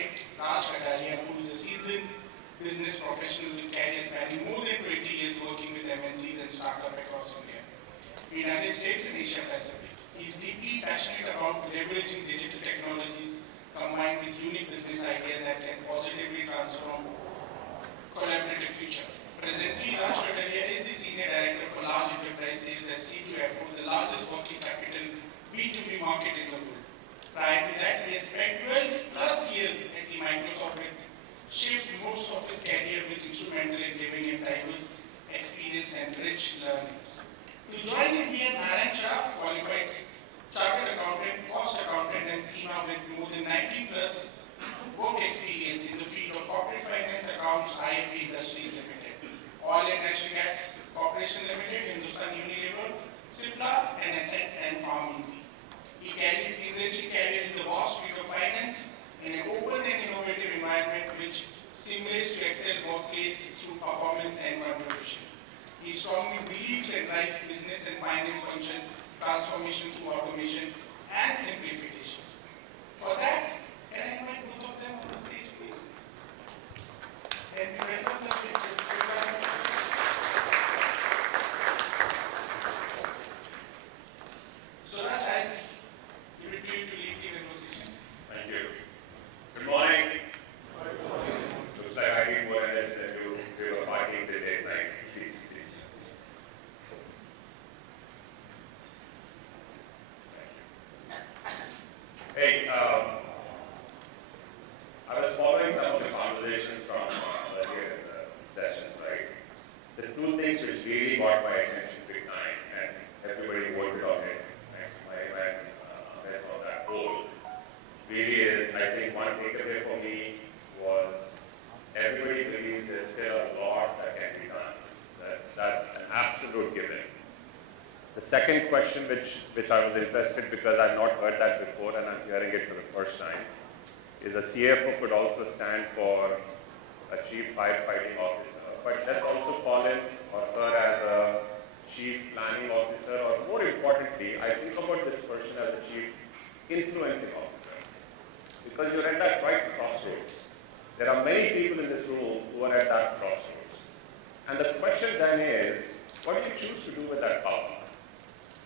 invite Raj Katari, who is a seasoned business professional with career spanning more than 20 years working with MNCs and startups across India, United States and Asia Pacific. He is deeply passionate about leveraging digital technologies combined with unique business ideas that can positively transform collaborative future. Presently, Raj Kataria is the Senior Director for Large Enterprise Sales at C2FO, the largest working capital B2B market in the world. Prior to that, he has spent 12 plus years at the Microsoft with shaped most of his career with instrumental in giving him diverse experience and rich learnings. To join him, we have Narayan, qualified chartered accountant, cost accountant, and SEMA with more than 19 plus work experience in the field of corporate finance, accounts, IMP Industries Limited, Oil and Natural Gas Corporation Limited, Hindustan Unilever, Cipla, and Ascent and Farm Easy. He carries enriching career in the vast field of finance in an open and innovative environment which simulates to excel workplace through performance and contribution. He strongly believes and drives business and finance function transformation through automation and simplification. For that, can I invite both of them on the stage, please? And we welcome them. So Raj, I'll give it to you to lead the conversation. Thank you. Good morning. Good morning. Looks like I need more energy than you are partying today, right? Please. Hey, I was following some of the conversations from earlier in the sessions, right? The two things which really got my attention big time, and everybody voted on it, right? I went on that poll, really is, I think one takeaway for me was everybody believes there's still a lot that can be done. That's an absolute given. The second question which I was interested because I've not heard that before and I'm hearing it for the first time is a CFO could also stand for a Chief Firefighting Officer, but let's also call him or her as a Chief Planning Officer, or more importantly, I think about this person as a Chief Influencing Officer, because you're at that right crossroads. There are many people in this room who are at that crossroads. And the question then is, what do you choose to do with that power?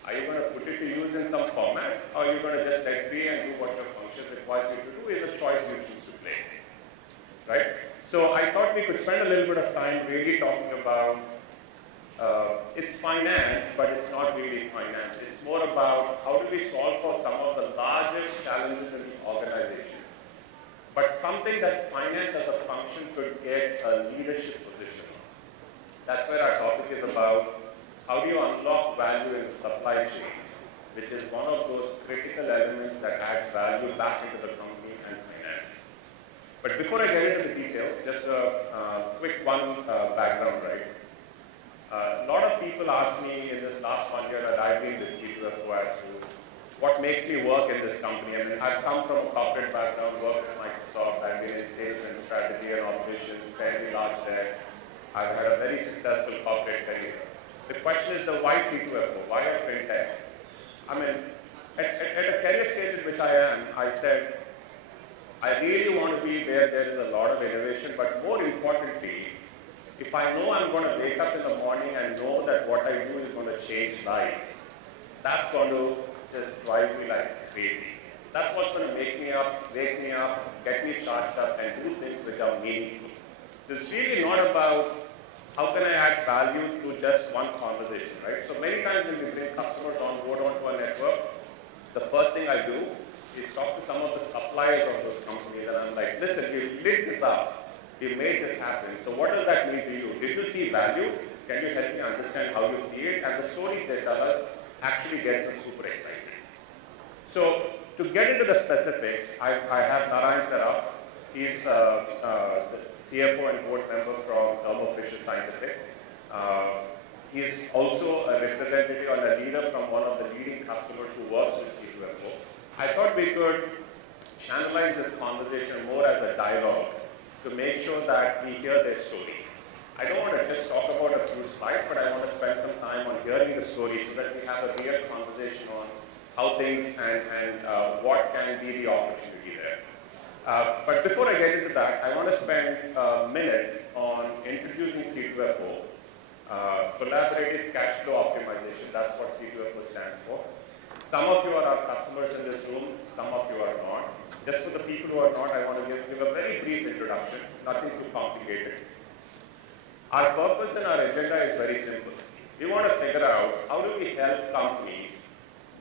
Are you going to put it to use in some format, or are you going to just let be and do what your function requires you to do? Is a choice you choose to play, right? So I thought we could spend a little bit of time really talking about, it's finance, but it's not really finance. It's more about how do we solve for some of the largest challenges in the organization, but something that finance as a function could get a leadership position. That's where our topic is about. How do you unlock value in the supply chain, which is one of those critical elements that adds value back into the company and finance. But before I get into the details, just a quick background, right? A lot of people ask me in this last 1 year that I've been with C2FO as to what makes me work in this company. I mean, I've come from a corporate background, worked at Microsoft, I've been in sales and strategy and operations, fairly large there. I've had a very successful corporate career. The question is the why C2FO, why a fintech? I mean, at a career stage in which I am, I said, I really want to be where there is a lot of innovation, but more importantly, if I know I'm going to wake up in the morning and know that what I do is going to change lives, that's going to just drive me like crazy. That's what's going to wake me up, get me charged up, and do things which are meaningful. So it's really not about how can I add value through just one conversation, right? So many times when we bring customers on board onto a network, the first thing I do is talk to some of the suppliers of those companies, and I'm like, listen, we lit this up, we made this happen, so what does that mean to you? Did you see value? Can you help me understand how you see it? And the stories they tell us actually gets us super excited. So to get into the specifics, I have Narayan Saraf. He's the CFO and board member from Thermo Scientific. He's also a representative and a leader from one of the leading customers who works with C2FO. I thought we could channelize this conversation more as a dialogue to make sure that we hear their story. I don't want to just talk about a few slides, but I want to spend some time on hearing the story so that we have a real conversation on how things and what can be the opportunity there. But before I get into that, I want to spend a minute on introducing C2FO, Collaborative Cash Flow Optimization. That's what C2FO stands for. Some of you are our customers in this room, some of you are not. Just for the people who are not, I want to give a very brief introduction, nothing too complicated. Our purpose and our agenda is very simple. We want to figure out how do we help companies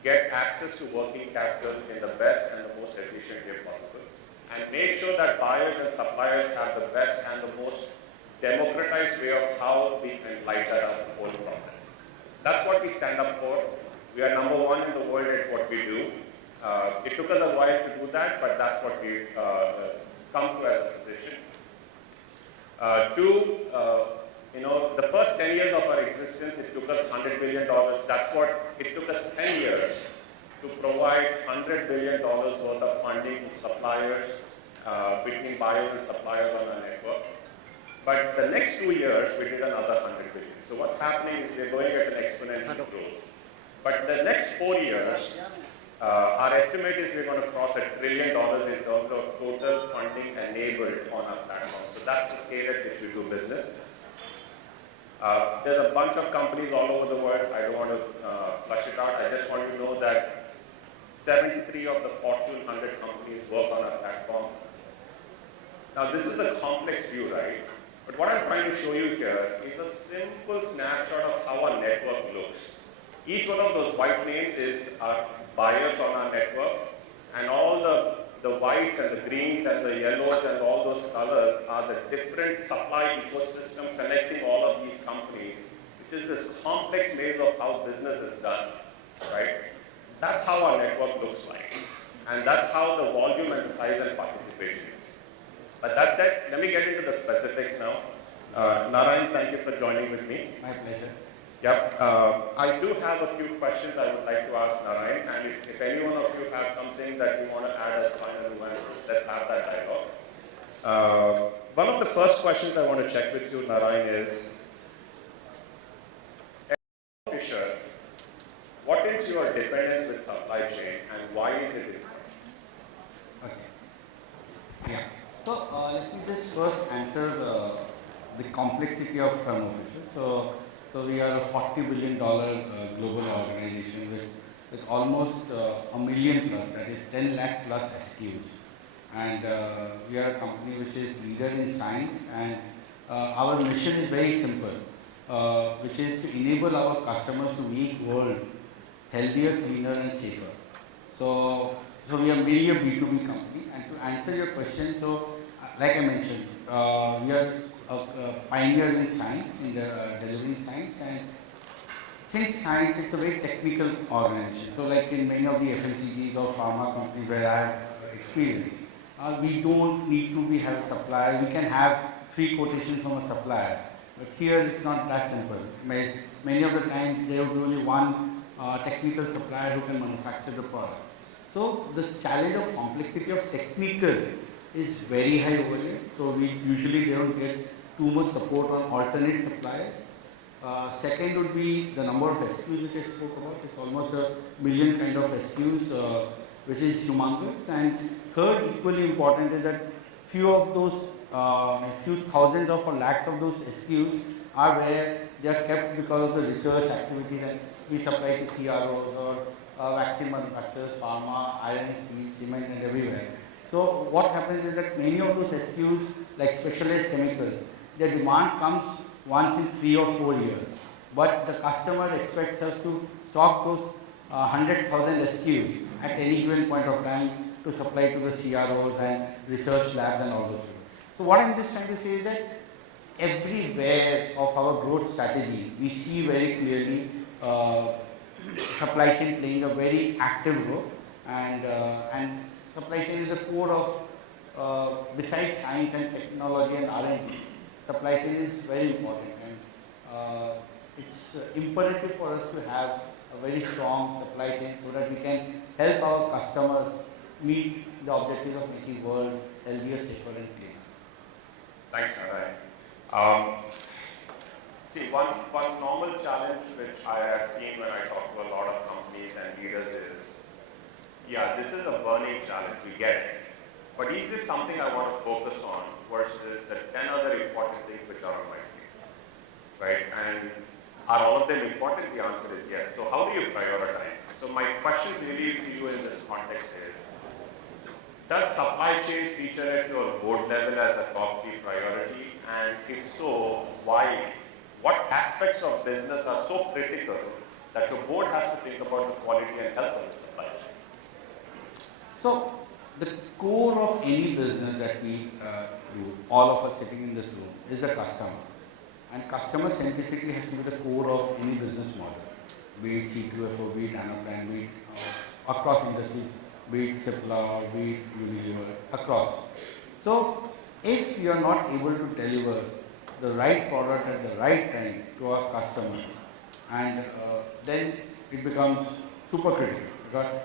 get access to working capital in the best and the most efficient way possible, and make sure that buyers and suppliers have the best and the most democratized way of how we can light that up the whole process. That's what we stand up for. We are number one in the world at what we do. It took us a while to do that, but that's what we've come to as a position. The first 10 years of our existence, it took us $100 billion. That's what it took us 10 years to provide $100 billion worth of funding to suppliers, between buyers and suppliers on our network. But the next 2 years, we did another $100 billion. So what's happening is we're going at an exponential growth. But the next 4 years, our estimate is we're going to cross $1 trillion in terms of total funding enabled on our platform. So that's the scale at which we do business. There's a bunch of companies all over the world. I don't want to flush it out. I just want you to know that 73 of the Fortune 100 companies work on our platform. Now, this is a complex view, right? But what I'm trying to show you here is a simple snapshot of how our network looks. Each one of those white names is our buyers on our network, and all the whites and the greens and the yellows and all those colors are the different supply ecosystem connecting all of these companies, which is this complex maze of how business is done, right? That's how our network looks like, and that's how the volume and the size and participation is. But that said, let me get into the specifics now. Narayan, thank you for joining with me. My pleasure. Yep. I do have a few questions I would like to ask Narayan, and if any one of you have something that you want to add as final ones, let's have that dialogue. One of the first questions I want to check with you, Narayan, is, Fisher, what is your dependence with supply chain and why is it important? Okay. Yeah. So let me just first answer the complexity of Thermo Fisher. So we are a $40 billion global organization with almost a million plus, that is 10 lakh plus SKUs. And we are a company which is leader in science, and our mission is very simple, which is to enable our customers to make world healthier, cleaner and safer. So we are mainly a B2B company, and to answer your question, so like I mentioned, we are a pioneer in science, in delivering science, and since science, it's a very technical organization. So like in many of the FMCGs or pharma companies where I have experience, we don't need to have a supplier. We can have 3 quotations from a supplier. But here it's not that simple. Many of the times there will be only one technical supplier who can manufacture the products. So the challenge of complexity of technical is very high over here. So we usually don't get too much support on alternate suppliers. Second would be the number of SKUs which I spoke about. It's almost a million kind of SKUs, which is humongous. And third, equally important is that few of those, few thousands of or lakhs of those SKUs are where they are kept because of the research activities, and we supply to CROs or vaccine manufacturers, pharma, iron, steel, cement and everywhere. So what happens is that many of those SKUs, like specialized chemicals, their demand comes once in 3 or 4 years. But the customer expects us to stock those 100,000 SKUs at any given point of time to supply to the CROs and research labs and all those things. So what I'm just trying to say is that everywhere of our growth strategy, we see very clearly supply chain playing a very active role, and supply chain is the core of, besides science and technology and R&D, supply chain is very important, and it's imperative for us to have a very strong supply chain so that we can help our customers meet the objectives of making the world healthier, safer and cleaner. Thanks, Narayan. See, one normal challenge which I have seen when I talk to a lot of companies and leaders is, yeah, this is a burning challenge, we get it. But is this something I want to focus on versus the 10 other important things which are on my plate, right? And are all of them important? The answer is yes. So how do you prioritize? So my question really to you in this context is, does supply chain feature at your board level as a top key priority? And if so, why? What aspects of business are so critical that your board has to think about the quality and health of the supply chain? So the core of any business that we do, all of us sitting in this room, is a customer. And customer centricity has to be the core of any business model, be it C2FO, be it Anaplan, be it across industries, be it Cipla, be it Unilever, across. So if you are not able to deliver the right product at the right time to our customers, and then it becomes super critical.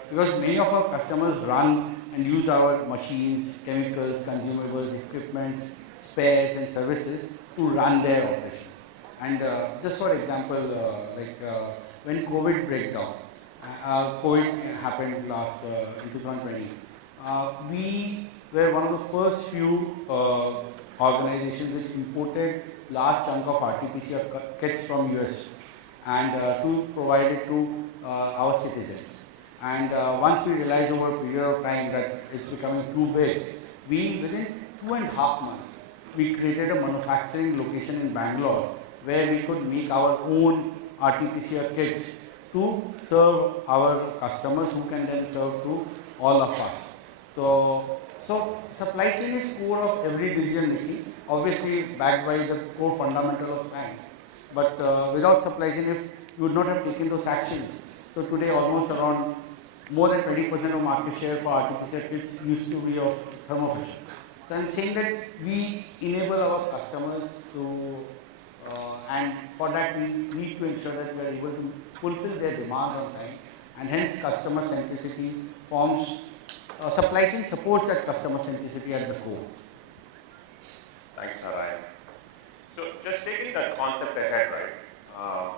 Because many of our customers run and use our machines, chemicals, consumables, equipments, spares and services to run their operations. And just for example, when COVID breakdown, COVID happened last in 2020, we were one of the first few organizations which imported large chunk of RT-PCR kits from US and to provide it to our citizens. And once we realized over a period of time that it's becoming too big, we within 2.5 months, we created a manufacturing location in Bangalore where we could make our own RT-PCR kits to serve our customers who can then serve to all of us. So supply chain is core of every decision making, obviously backed by the core fundamental of science. But without supply chain, if you would not have taken those actions, so today almost around more than 20% of market share for RT-PCR kits used to be of Thermo. So I'm saying that we enable our customers to, and for that we need to ensure that we are able to fulfill their demand on time, and hence customer centricity forms, supply chain supports that customer centricity at the core. Thanks, Narayan. So just taking that concept ahead, right?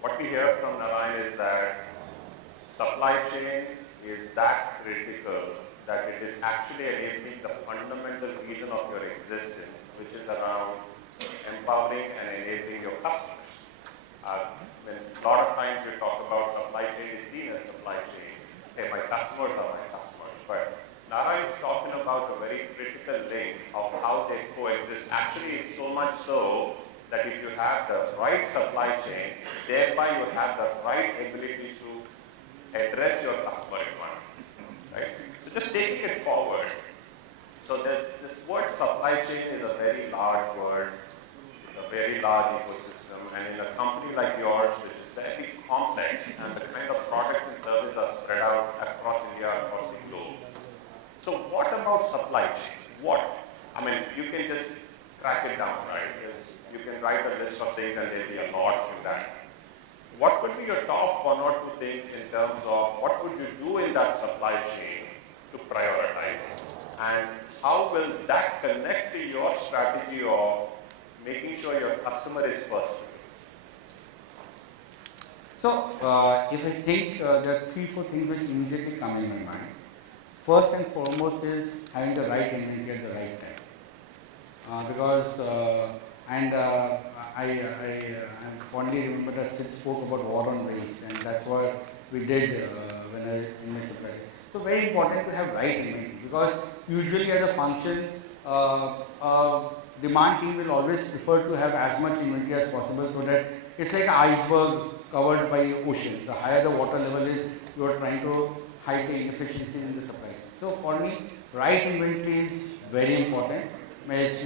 What we hear from Narayan is that supply chain is that critical that it is actually enabling the fundamental reason of your existence, which is around empowering and enabling your customers. When a lot of times we talk about supply chain is seen as supply chain, hey, my customers are my customers. But Narayan is talking about a very critical link of how they coexist. Actually, it's so much so that if you have the right supply chain, thereby you have the right ability to address your customer requirements, right? So just taking it forward, so this word supply chain is a very large word, a very large ecosystem, and in a company like yours, which is very complex, and the kind of products and services are spread out across India, across the globe. So what about supply chain? What? I mean, you can just crack it down, right? You can write a list of things and there'll be a lot in that. What would be your top one or two things in terms of what would you do in that supply chain to prioritize? And how will that connect to your strategy of making sure your customer is first? So if I think there are 3-4 things which immediately come in my mind. First and foremost is having the right inventory at the right time. Because I fondly remember that Sid spoke about war on waste, and that's what we did when I in my supply. So very important to have right inventory, because usually as a function, demand team will always prefer to have as much inventory as possible, so that it's like an iceberg covered by ocean. The higher the water level is, you are trying to hide the inefficiency in the supply. So for me, right inventory is very important.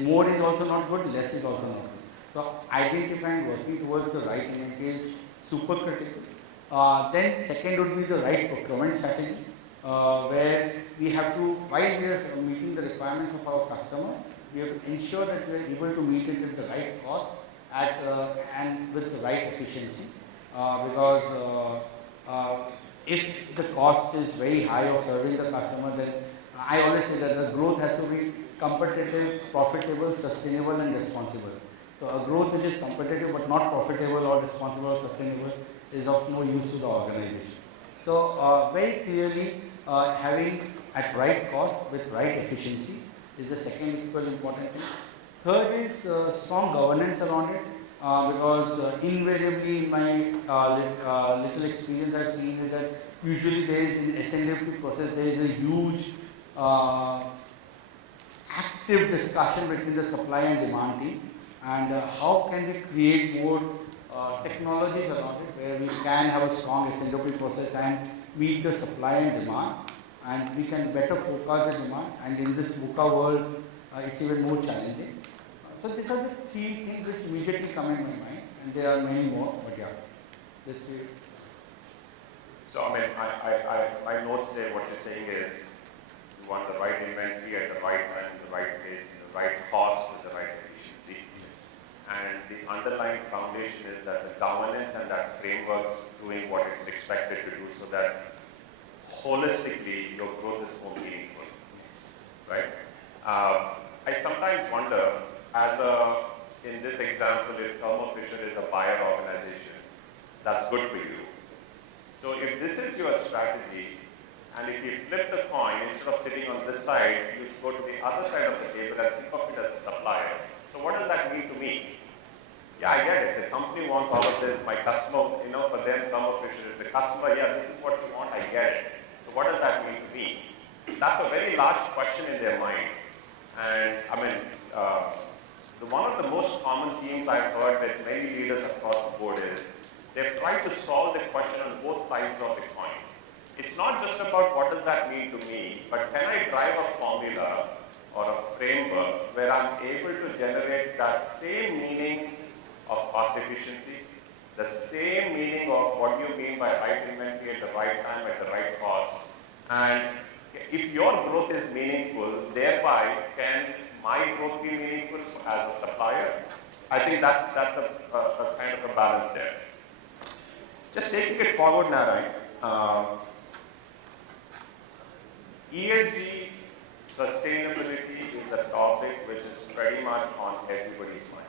More is also not good, less is also not good. So identifying, working towards the right inventory is super critical. Then second would be the right procurement strategy, where we have to, while we are meeting the requirements of our customer, we have to ensure that we are able to meet it at the right cost and with the right efficiency. Because if the cost is very high of serving the customer, then I always say that the growth has to be competitive, profitable, sustainable and responsible. So a growth which is competitive but not profitable or responsible or sustainable is of no use to the organization. So very clearly having at right cost with right efficiency is the second equally important thing. Third is strong governance around it, because invariably in my little experience I've seen is that usually there is in S&OP process there is a huge uh, active discussion between the supply and demand team, and how can we create more technologies around it where we can have a strong S&OP process and meet the supply and demand, and we can better forecast the demand, and in this VUCA world it's even more challenging. So these are the three things which immediately come in my mind, and there are many more, but yeah, this way. So I mean, my notes say what you're saying is you want the right inventory at the right time, the right place, the right cost with the right efficiency. Yes. And the underlying foundation is that the governance and that framework's doing what it's expected to do so that holistically your growth is more meaningful, right? I sometimes wonder, in this example, if Thermo Fisher is a buyer organization, that's good for you. So if this is your strategy, and if you flip the coin, instead of sitting on this side, you go to the other side of the table and think of it as a supplier. So what does that mean to me? Yeah, I get it. The company wants all of this. My customer, for them, Thermo Fisher is the customer. Yeah, this is what you want. I get it. So what does that mean to me? That's a very large question in their mind. And I mean, one of the most common themes I've heard with many leaders across the board is they've tried to solve the question on both sides of the coin. It's not just about what does that mean to me, but can I drive a formula or a framework where I'm able to generate that same meaning of cost efficiency, the same meaning of what you mean by right inventory at the right time at the right cost, and if your growth is meaningful, thereby can my growth be meaningful as a supplier? I think that's a kind of a balance there. Just taking it forward, Narayan, ESG sustainability is a topic which is pretty much on everybody's mind.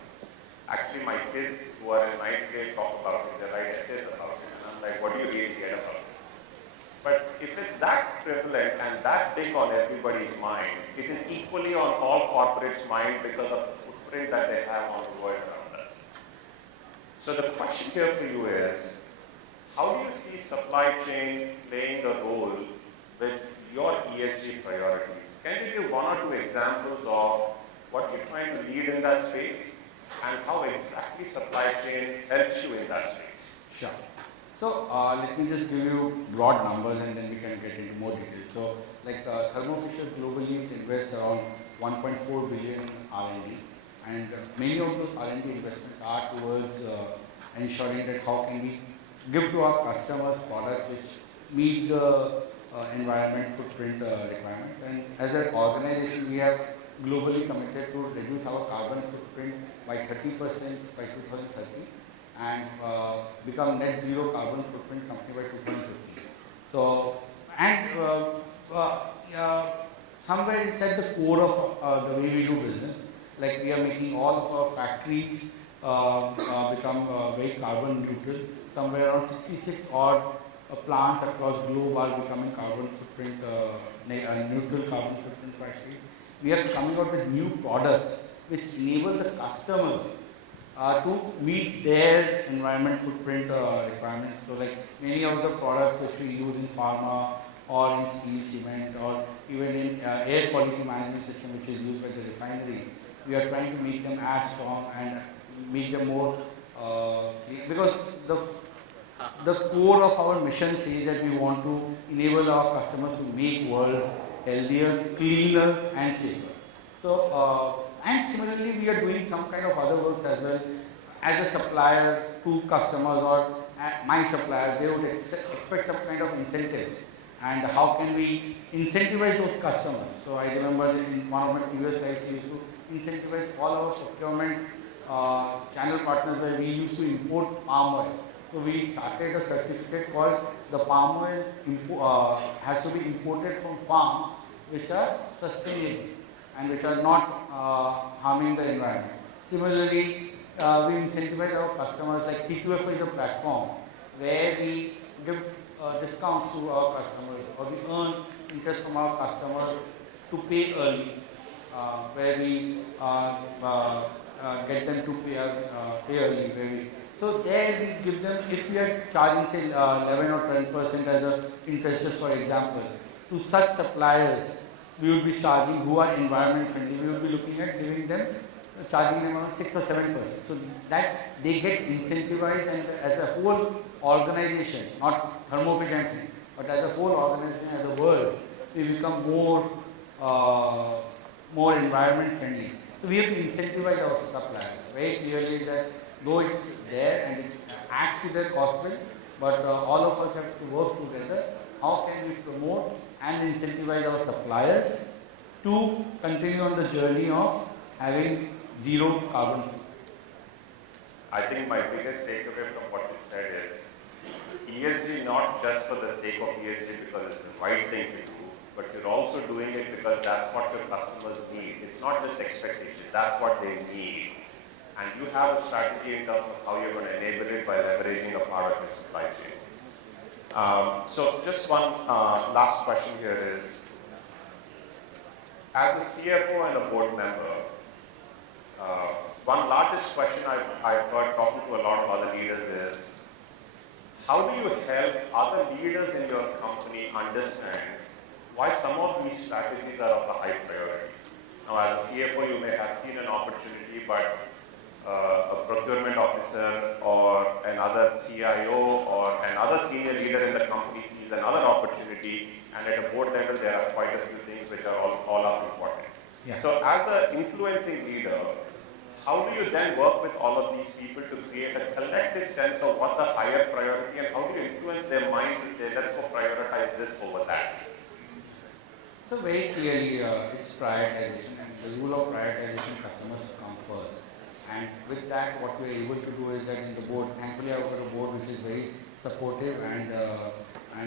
Actually, my kids who are in ninth grade talk about it, they write essays about it, and I'm like, what do you really get about it? But if it's that prevalent and that big on everybody's mind, it is equally on all corporates' mind because of the footprint that they have on the world around us. So the question here for you is, how do you see supply chain playing a role with your ESG priorities? Can you give one or two examples of what you're trying to lead in that space and how exactly supply chain helps you in that space? Sure. So let me just give you broad numbers and then we can get into more details. So like Thermo Fisher globally invests around 1.4 billion R&D, and many of those R&D investments are towards ensuring that how can we give to our customers products which meet the environment footprint requirements. And as an organization, we have globally committed to reduce our carbon footprint by 30% by 2030 and become net zero carbon footprint company by 2050. So, and somewhere it's at the core of the way we do business. Like we are making all of our factories become very carbon neutral. Somewhere around 66 odd plants across globe are becoming carbon footprint neutral carbon footprint factories. We are coming out with new products which enable the customers to meet their environment footprint requirements. So like many of the products which we use in pharma or in steel, cement, or even in air quality management system which is used by the refineries, we are trying to make them as strong and make them more clean, because the core of our mission says that we want to enable our customers to make world healthier, cleaner and safer. So, and similarly we are doing some kind of other works as well. As a supplier to customers or my suppliers, they would expect some kind of incentives. And how can we incentivize those customers? So I remember in one of my previous lives, we used to incentivize all our procurement channel partners where we used to import palm oil. So we started a certificate called the palm oil has to be imported from farms which are sustainable and which are not harming the environment. Similarly, we incentivize our customers, like C2F is a platform where we give discounts to our customers, or we earn interest from our customers to pay early, where we get them to pay early. So there we give them, if we are charging say 11 or 10% as a interest, just for example, to such suppliers we would be charging who are environment friendly. We would be looking at giving them, charging them around 6 or 7%. So that they get incentivized, and as a whole organization, not Thermo but as a whole organization, as a world, we become more environment friendly. So we have to incentivize our suppliers. Very clearly that though it's there and it adds to their cost bill, but all of us have to work together. How can we promote and incentivize our suppliers to continue on the journey of having zero carbon footprint? I think my biggest takeaway from what you said is ESG not just for the sake of ESG because it's the right thing to do, but you're also doing it because that's what your customers need. It's not just expectation, that's what they need. And you have a strategy in terms of how you're going to enable it by leveraging a part of your supply chain. So just one last question here is, as a CFO and a board member, one largest question I've heard talking to a lot of other leaders is, how do you help other leaders in your company understand why some of these strategies are of a high priority? Now, as a CFO, you may have seen an opportunity, but a procurement officer or another CIO or another senior leader in the company sees another opportunity, and at a board level, there are quite a few things which are all up important. Yeah. So, as an influencing leader, how do you then work with all of these people to create a collective sense of what's a higher priority, and how do you influence their mind to say, let's go prioritize this over that? So very clearly, it's prioritization, and the rule of prioritization, customers come first. And with that, what we are able to do is that in the board, thankfully I've got a board which is very supportive and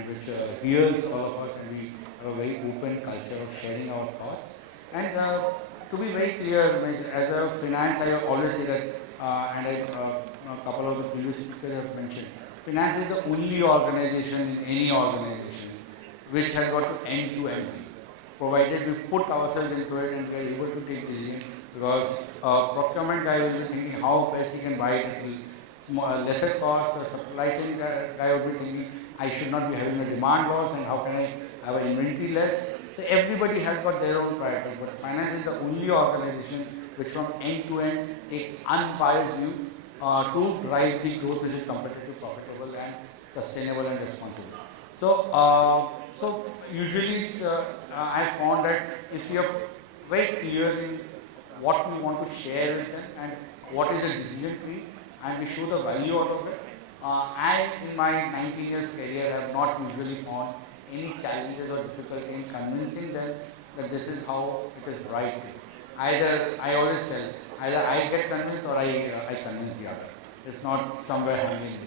which hears all of us, and we have a very open culture of sharing our thoughts. And to be very clear, as a finance, I always say that, and a couple of the previous speakers have mentioned, finance is the only organization in any organization which has got to end-to-end, provided we put ourselves into it and we are able to take decisions. Because procurement guy will be thinking how best he can buy it at lesser cost. A supply chain guy will be thinking I should not be having a demand loss, and how can I have an inventory less. So everybody has got their own priorities, but finance is the only organization which from end to end takes unbiased view to drive the growth which is competitive, profitable and sustainable and responsible. So usually it's, I found that if you are very clear in what we want to share with them and what is the decision tree, and we show the value out of it. I, in my 19 years career, have not usually found any challenges or difficulty in convincing them that this is how it is right. Either, I always tell, either I get convinced or I convince the other. It's not somewhere hanging.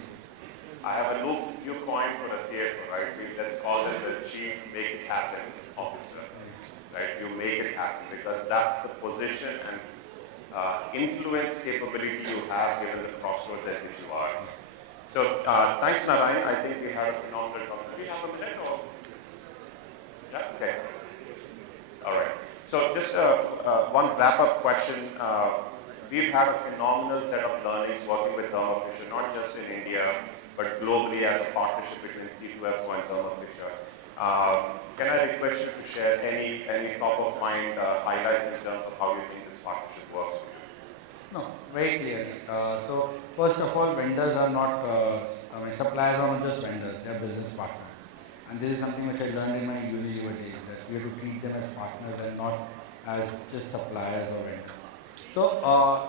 I have a new point for a CFO, right? Let's call it the Chief Make It Happen Officer. Right, you make it happen because that's the position and influence capability you have given the crossroads at which you are. So thanks, Narayan. I think we had a phenomenal talk. Do we have a minute or? Yeah. Okay. All right. So just one wrap-up question. We've had a phenomenal set of learnings working with Thermo Fisher, not just in India, but globally as a partnership between C2FO and Thermo Fisher. Can I request you to share any top of mind highlights in terms of how you think this partnership works for you? No, very clearly. So first of all, vendors are not, suppliers are not just vendors, they are business partners. And this is something which I learned in my Unilever days, that we have to treat them as partners and not as just suppliers or vendors. So,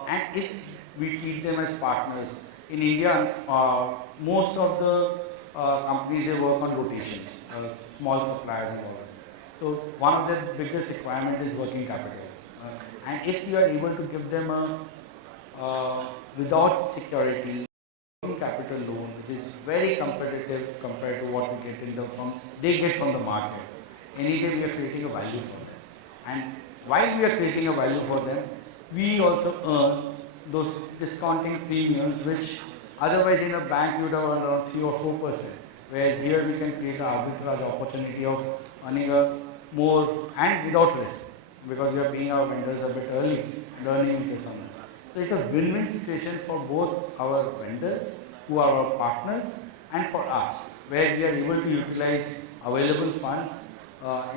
and if we treat them as partners, in India, most of the companies, they work on rotations, small suppliers and all that. So one of the biggest requirement is working capital. And if you are able to give them without security, working capital loan, which is very competitive compared to what we get they get from the market. Any day we are creating a value for them. And while we are creating a value for them, we also earn those discounting premiums which otherwise in a bank you would have earned around 3 or 4%. Whereas here we can create an arbitrage opportunity of earning a more and without risk, because we are paying our vendors a bit early, learning interest on that. So it's a win-win situation for both our vendors, who are our partners, and for us, where we are able to utilize available funds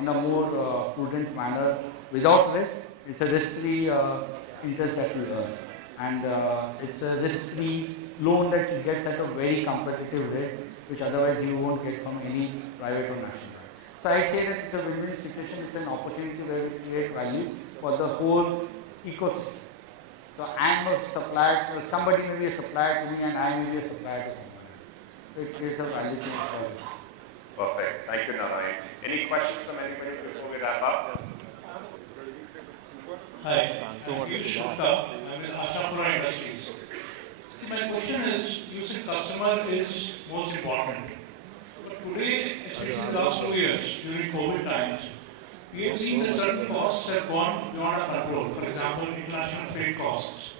in a more prudent manner without risk. It's a risk-free interest that we earn, and it's a risk-free loan that you get at a very competitive rate, which otherwise you won't get from any private or national bank. So I say that it's a win-win situation. It's an opportunity where we create value for the whole ecosystem. So I'm a supplier, somebody may be a supplier to me, and I may be a supplier to somebody. So it creates a value chain for us. Perfect. Thank you, Narayan. Any questions from anybody before we wrap up? Hi, I'm Piyush Gupta. I'm with Ashapura Industries. See, my question is, you said customer is most important. But today, especially in the last 2 years, during COVID times, we have seen that certain costs have gone beyond our control. For example, international freight costs.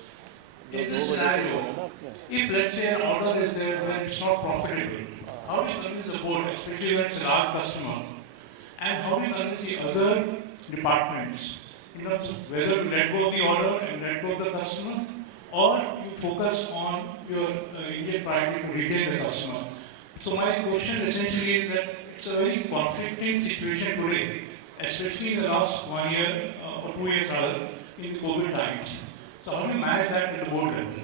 In this scenario, if let's say an order is there where it's not profitable, how do you convince the board, especially when it's a large customer, and how do you convince the other departments in terms of whether to let go of the order and let go of the customer, or you focus on your immediate priority to retain the customer? So my question essentially is that it's a very conflicting situation today, especially in the last 1 year or 2 years rather, in the COVID times. So how do you manage that at the board level?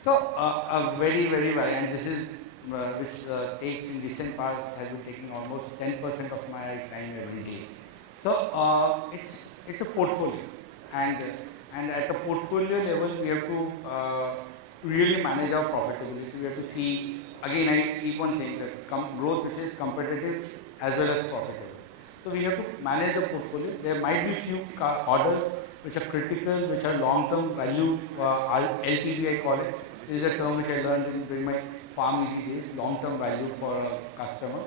So a very, very well, and this is which takes in recent past has been taking almost 10% of my time every day. So it's a portfolio, and at a portfolio level we have to really manage our profitability. We have to see, again I keep on saying that growth which is competitive as well as profitable. So we have to manage the portfolio. There might be few orders which are critical, which are long-term value, LTV I call it. This is a term which I learned during my farm easy days, long-term value for a customer.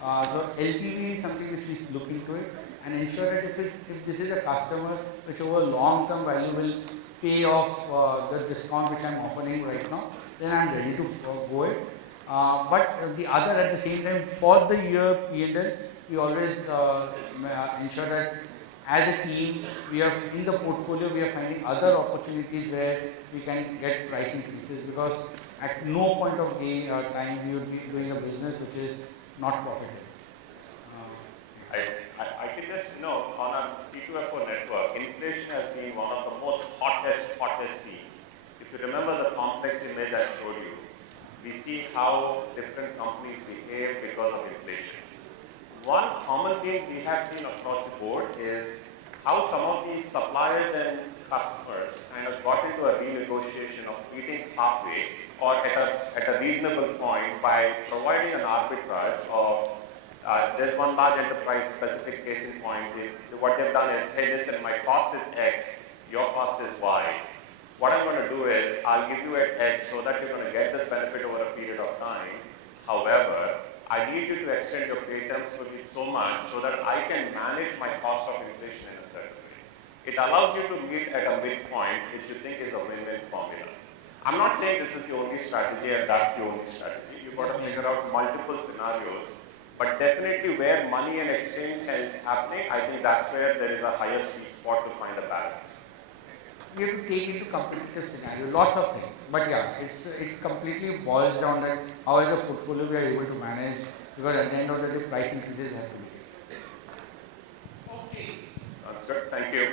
So LTV is something which we look into it and ensure that if this is a customer which over long-term value will pay off the discount which I'm offering right now, then I'm ready to go it. But the other at the same time, for the year P&L, we always ensure that as a team, we are in the portfolio, we are finding other opportunities where we can get price increases, because at no point of time we would be doing a business which is not profitable. I can just note on our C2FO network, inflation has been one of the most hottest themes. If you remember the complex image I showed you, we see how different companies behave because of inflation. One common thing we have seen across the board is how some of these suppliers and customers kind of got into a renegotiation of meeting halfway or at a reasonable point by providing an arbitrage of there's one large enterprise specific case in point. What they've done is, hey, listen, my cost is X, your cost is Y. What I'm going to do is, I'll give you at X so that you're going to get this benefit over a period of time. However, I need you to extend your pay terms for me so much so that I can manage my cost of inflation in a certain way. It allows you to meet at a midpoint, which you think is a win-win formula. I'm not saying this is the only strategy and that's the only strategy. You've got to figure out multiple scenarios. But definitely where money and exchange is happening, I think that's where there is a higher sweet spot to find a balance. We have to take into competitive scenario, lots of things. But yeah, it completely boils down that how as a portfolio we are able to manage, because at the end of the day, price increases have to be taken. Okay. Sounds good. Thank you.